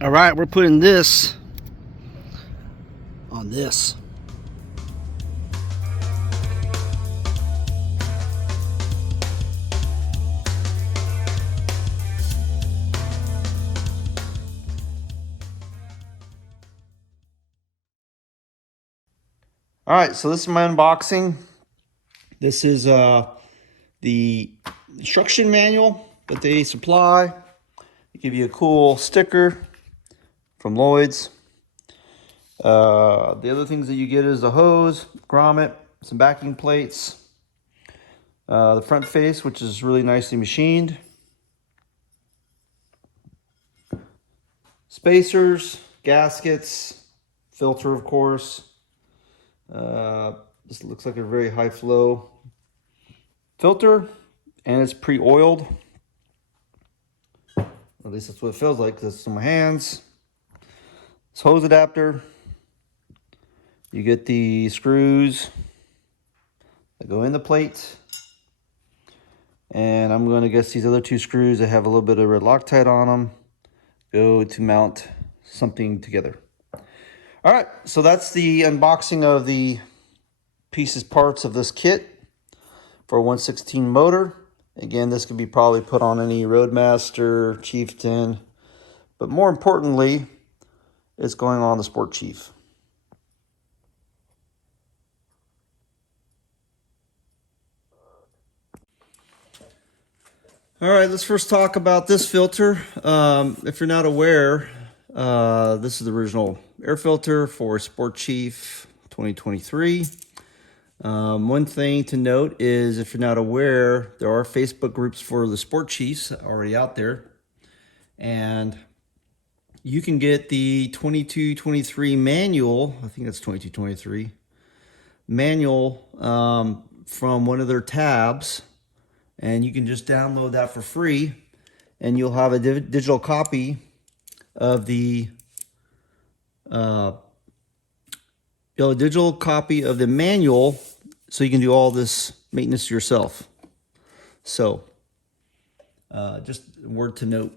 All right, we're putting this on this. All right, so this is my unboxing. This is the instruction manual that they supply. They give you a cool sticker from Lloyd's. The other things that you get is the hose, grommet, some backing plates, the front face, which is really nicely machined, spacers, gaskets, filter, of course. This looks like a very high flow filter, and it's pre-oiled. At least that's what it feels like, because it's in my hands. This hose adapter. You get the screws that go in the plate. And I'm going to guess these other two screws that have a little bit of red Loctite on them go to mount something together. All right, so that's the unboxing of the parts of this kit for a 116 motor. Again, this could be probably put on any Roadmaster, Chieftain, but more importantly, it's going on the Sport Chief. All right, let's first talk about this filter. If you're not aware, this is the original air filter for Sport Chief 2023. One thing to note is, if you're not aware, there are Facebook groups for the Sport Chiefs already out there. And you can get the 22-23 manual, I think that's 22-23, manual from one of their tabs. And you can just download that for free, and you'll have a digital copy of the manual, so you can do all this maintenance yourself. So just a word to note.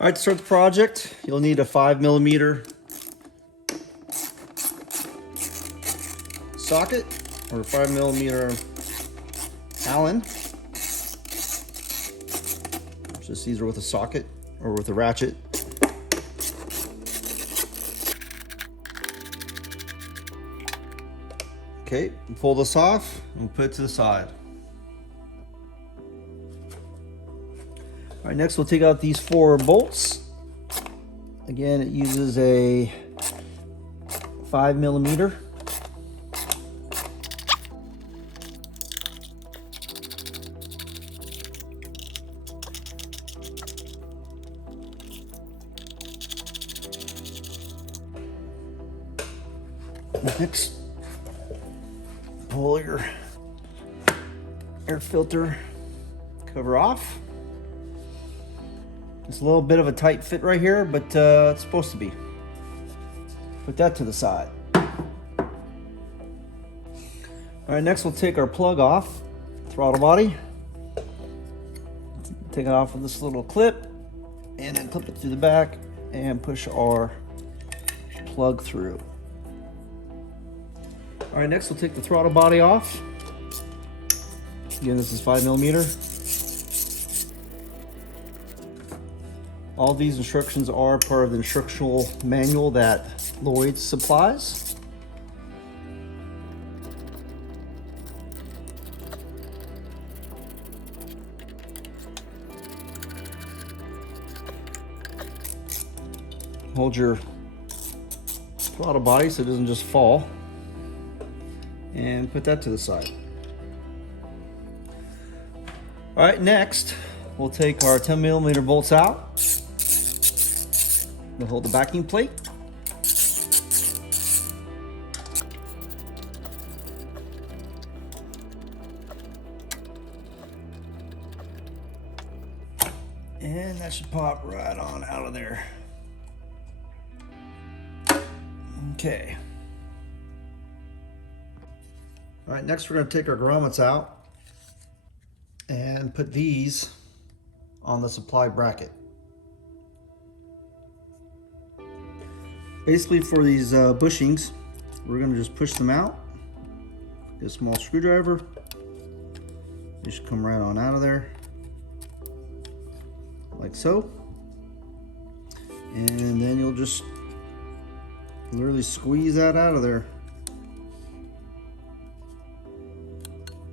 All right, to start the project, you'll need a 5mm socket or a 5mm Allen. It's just easier with a socket or with a ratchet. Okay, pull this off and put it to the side. All right, next we'll take out these 4 bolts. Again, it uses a 5mm. Next, pull your air filter cover off. It's a little bit of a tight fit right here, but it's supposed to be. Put that to the side. All right, next we'll take our plug off, throttle body. Take it off with this little clip, and then clip it through the back and push our plug through. All right, next we'll take the throttle body off. Again, this is 5mm. All these instructions are part of the instructional manual that Lloyd's supplies. Hold your throttle body so it doesn't just fall, and put that to the side. All right, next we'll take our 10mm bolts out. We'll hold the backing plate. And that should pop right on out of there. Okay. All right, next we're going to take our grommets out and put these on the supply bracket. Basically for these bushings, we're gonna just push them out. Get a small screwdriver. They should come right on out of there, like so. And then you'll just literally squeeze that out of there.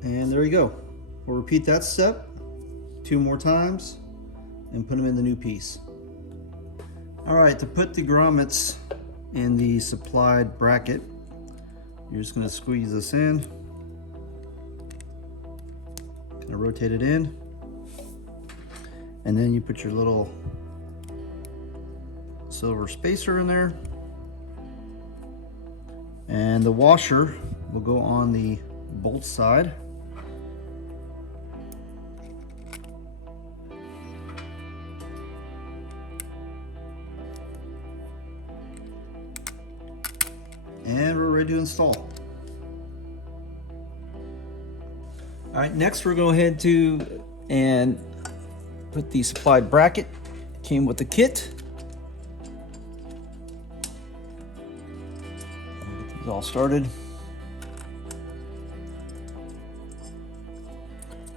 And there you go. We'll repeat that step 2 more times and put them in the new piece. All right, to put the grommets in the supplied bracket, you're just gonna squeeze this in, kind of rotate it in, and then you put your little silver spacer in there, and the washer will go on the bolt side. And we're ready to install. All right, next we're going to go ahead and put the supplied bracket. Came with the kit. Get these all started.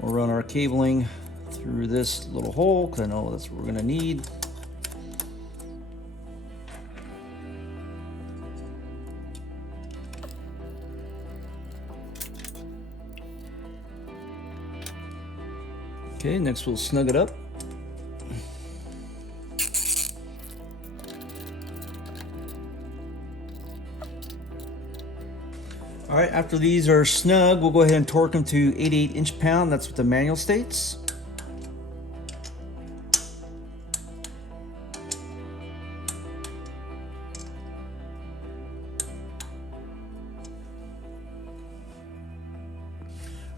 We'll run our cabling through this little hole because I know that's what we're going to need. Okay, next we'll snug it up. All right, after these are snug, we'll go ahead and torque them to 88 inch-pound. That's what the manual states.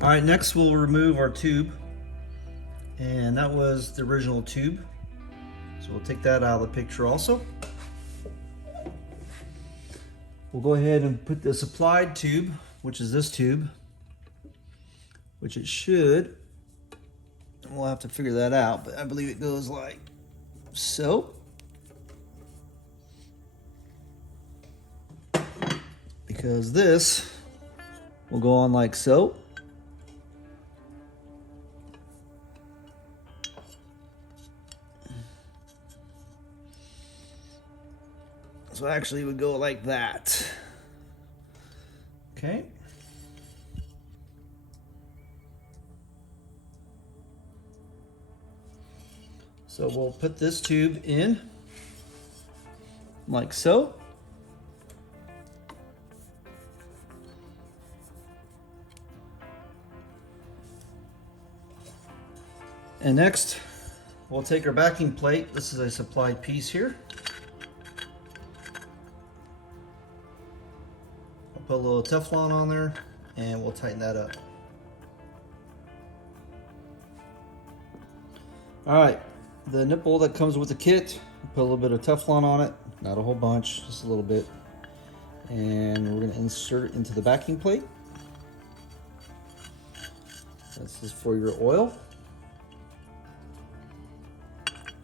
All right, next we'll remove our tube. And that was the original tube. So we'll take that out of the picture also. We'll go ahead and put the supplied tube, which is this tube, which it should, we'll have to figure that out, but I believe it goes like so. Because this will go on like so. So actually it would go like that. Okay. So we'll put this tube in like so. And next, we'll take our backing plate. This is a supplied piece here. Put a little Teflon on there and we'll tighten that up. All right, the nipple that comes with the kit, put a little bit of Teflon on it, not a whole bunch, just a little bit. And we're gonna insert it into the backing plate. This is for your oil.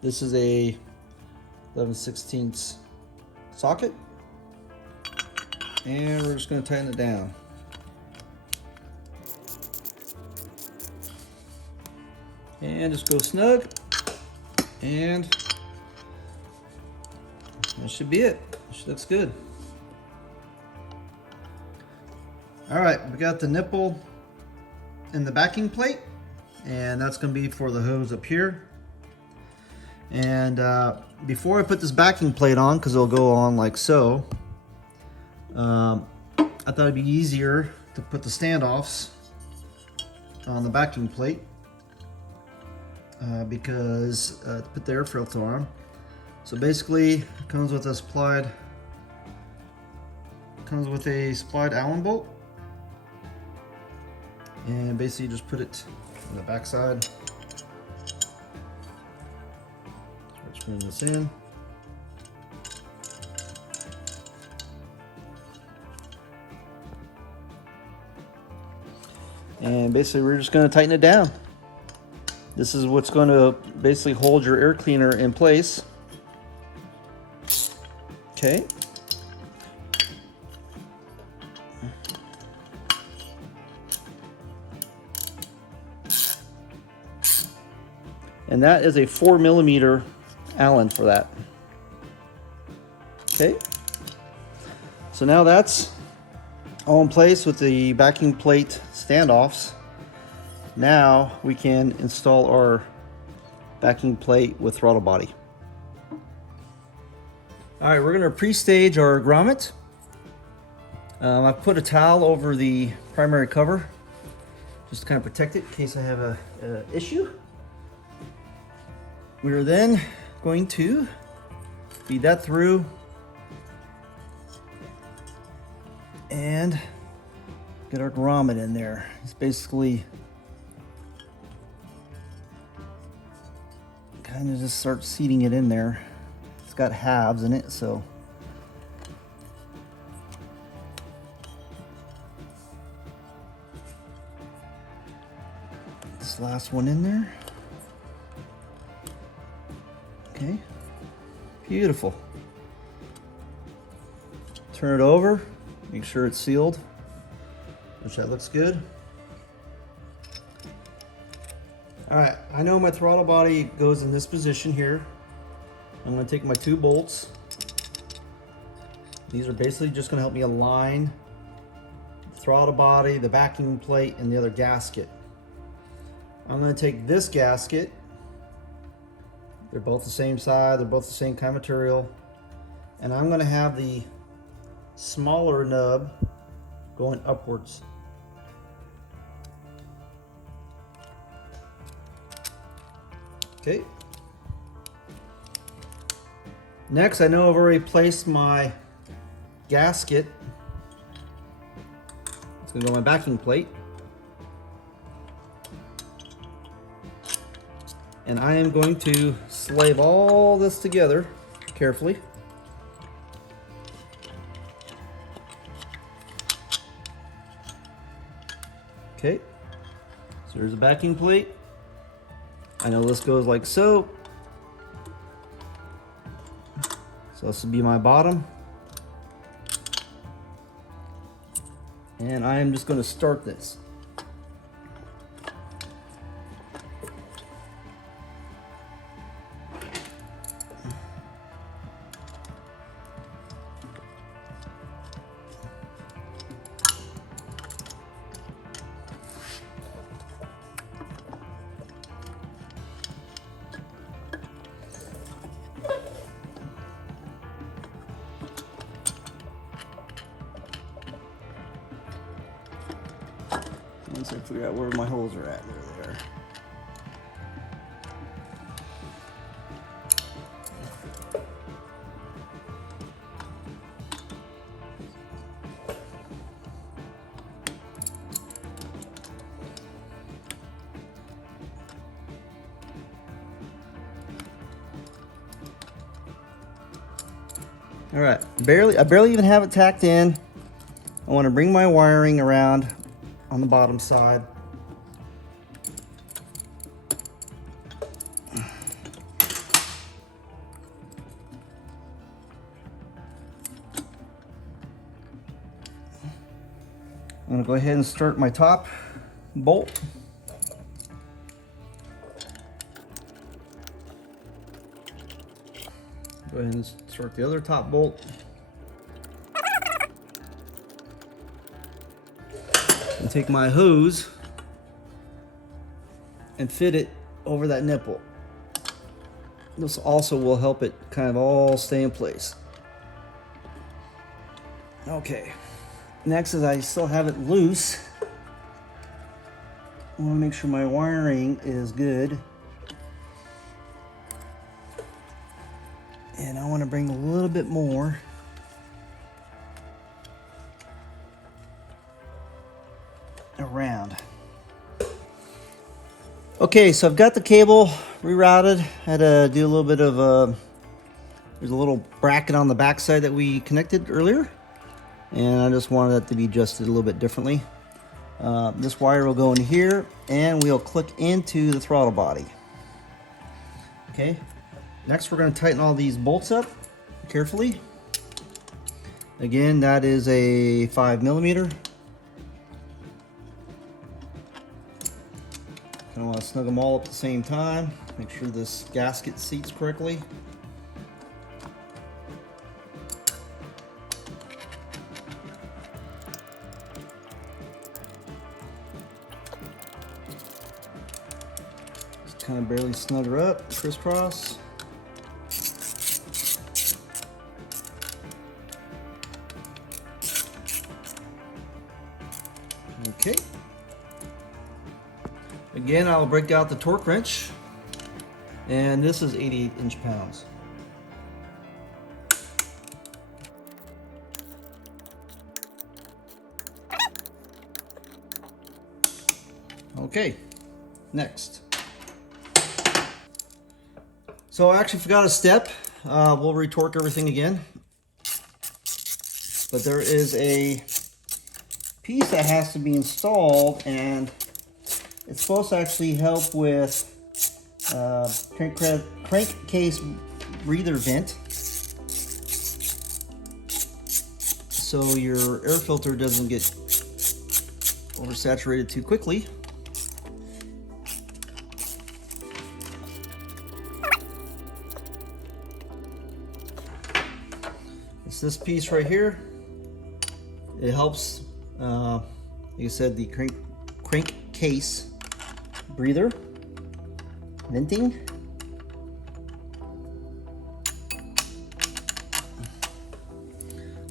This is a 11/16 socket. And we're just going to tighten it down. And just go snug. And that should be it. It looks good. All right, we got the nipple in the backing plate, and that's going to be for the hose up here. And before I put this backing plate on, because it'll go on like so, I thought it'd be easier to put the standoffs on the backing plate because to put the air filter on. So basically, it comes with a supplied Allen bolt, and basically you just put it on the back side. Start screwing this in. And basically we're just going to tighten it down. This is what's going to basically hold your air cleaner in place. Okay, And that is a 4mm Allen for that. Okay. So now that's all in place with the backing plate standoffs. Now we can install our backing plate with throttle body. All right, we're gonna pre-stage our grommet. I've put a towel over the primary cover just to kind of protect it in case I have a issue. We're then going to feed that through and get our grommet in there. It's basically kind of just start seating it in there. It's got halves in it, so this last one in there. Okay, beautiful. Turn it over, make sure it's sealed, which that looks good. All right, I know my throttle body goes in this position here. I'm gonna take my 2 bolts. These are basically just gonna help me align the throttle body, the backing plate, and the other gasket. I'm gonna take this gasket. They're both the same size, they're both the same kind of material. And I'm gonna have the smaller nub going upwards. Okay. Next, I know I've already placed my gasket. It's gonna go on my backing plate. And I am going to slave all this together carefully. Okay, so there's a backing plate. I know this goes like so. So this will be my bottom. And I am just going to start this. Once I figure out where my holes are at, there they are. All right, I barely even have it tacked in. I want to bring my wiring around on the bottom side. I'm going to go ahead and start my top bolt. Go ahead and start the other top bolt. And take my hose and fit it over that nipple. This also will help it kind of all stay in place. Okay, next is I still have it loose. I want to make sure my wiring is good. And I want to bring a little bit more. Around. Okay, so I've got the cable rerouted. Had to do a little bit of there's a little bracket on the back side that we connected earlier, and I just wanted that to be adjusted a little bit differently. This wire will go in here and we'll click into the throttle body. Okay, next we're going to tighten all these bolts up carefully. Again, that is a 5mm. I want to snug them all up at the same time. Make sure this gasket seats correctly. Just kind of barely snug her up, crisscross. Okay. Again, I'll break out the torque wrench, and this is 88 inch-pounds. Okay, next. So I actually forgot a step. We'll retorque everything again, but there is a piece that has to be installed, and it's supposed to actually help with crankcase breather vent, so your air filter doesn't get oversaturated too quickly. It's this piece right here. It helps, like I said, the crankcase breather venting.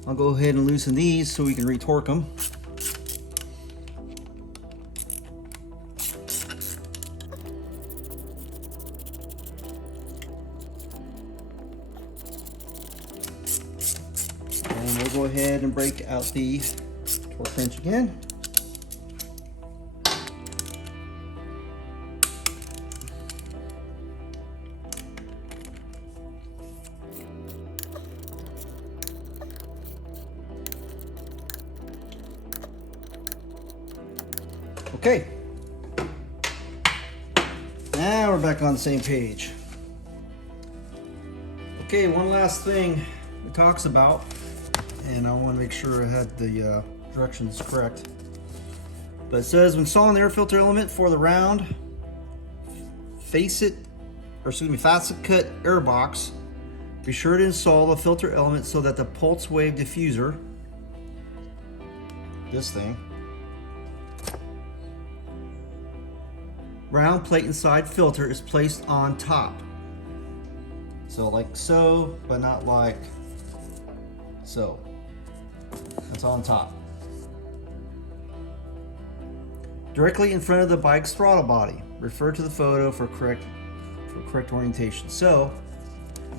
I'll go ahead and loosen these so we can retorque them. And we'll go ahead and break out the torque wrench again. Okay, now we're back on the same page. Okay, one last thing it talks about, and I want to make sure I had the directions correct. But it says, when installing the air filter element for the round Facet-Cut Airbox, be sure to install the filter element so that the pulse wave diffuser, this thing, round plate inside filter is placed on top. So like so, but not like so. That's on top. Directly in front of the bike's throttle body. Refer to the photo for correct orientation. So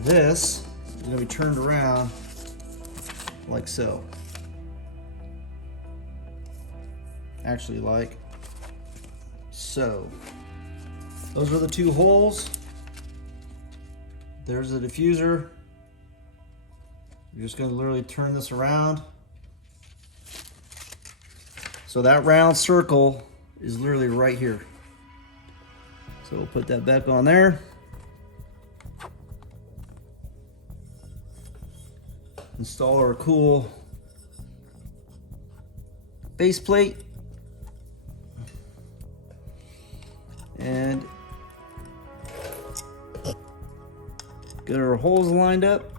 this is going to be turned around like so. Actually, like so. Those are the two holes. There's the diffuser. You're just going to literally turn this around. So that round circle is literally right here. So we'll put that back on there. Install our cool base plate. And get our holes lined up.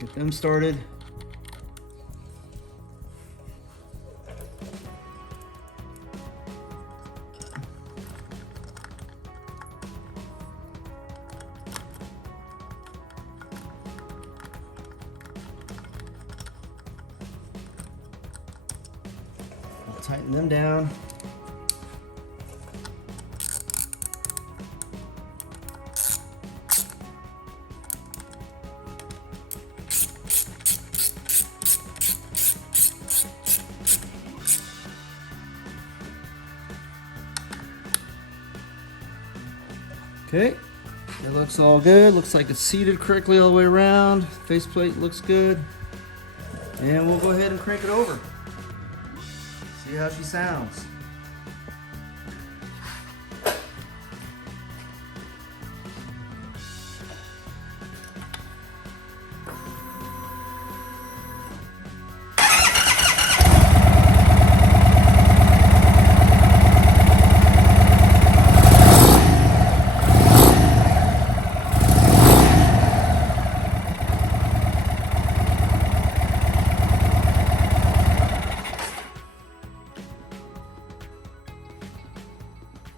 Get them started. Tighten them down. Okay, it looks all good. Looks like it's seated correctly all the way around. Faceplate looks good. And we'll go ahead and crank it over. See how she sounds.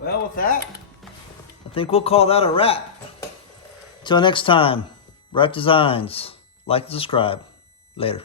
Well, with that, I think we'll call that a wrap. Till next time, Reyff Designs. Like and subscribe. Later.